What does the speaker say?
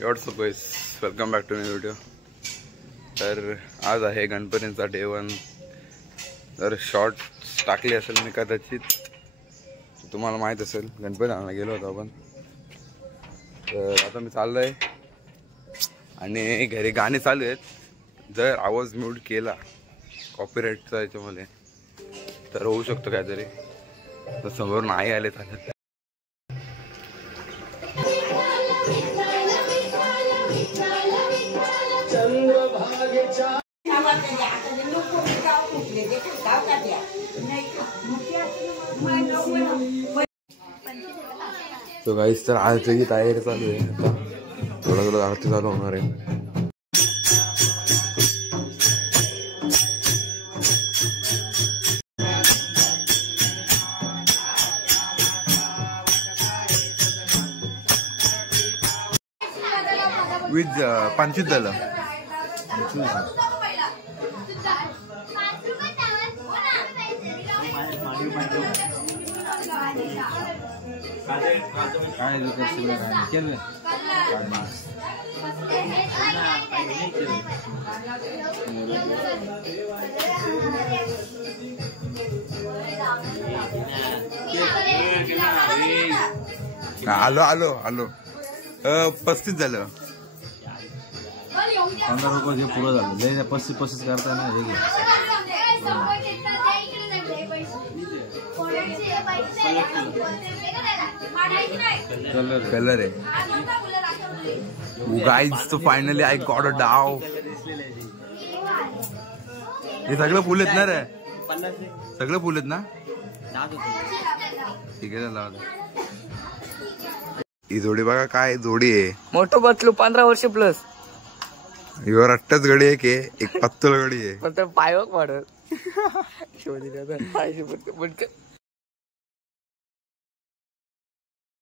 WhatsApp guys, welcome back to new video. तर आज आहे गणपतींचा डे 1। तर शॉर्ट्स टाकली असेल मी कदाचित, तुम्हाला माहीत असेल गणपती आणायला गेलो होतो आपण। तर आता मी चाललो आहे आणि घरी गाणे चालू आहेत। जर आवाज म्यूट केला कॉपीराईटचा याच्यामध्ये तर होऊ शकतो काहीतरी, तर समोरून नाही आले चालत। तो गाईस तर आजची तयारी चालू आहे, आता थोडा थोडा आरती चालू होणार आहे। विथ 25 झालं। आलो आलो आलो 35 झालं। 15 रुपये पुरं झालं, लय 35 करता ना। कलर आहे गाइस। तो फायनली आय गॉट अ डाव। हे सगळं फुल आहेत ना रे, सगळं फुल आहेत ना। ठीक आहे, लाव। ही जोडी बघा काय जोडी आहे, मोठं बसलो 15 वर्ष प्लस। युवर अट्टच गडी आहे की एक पत्तल गडी आहे, पण पायवक वाढत शोधी पाहिजे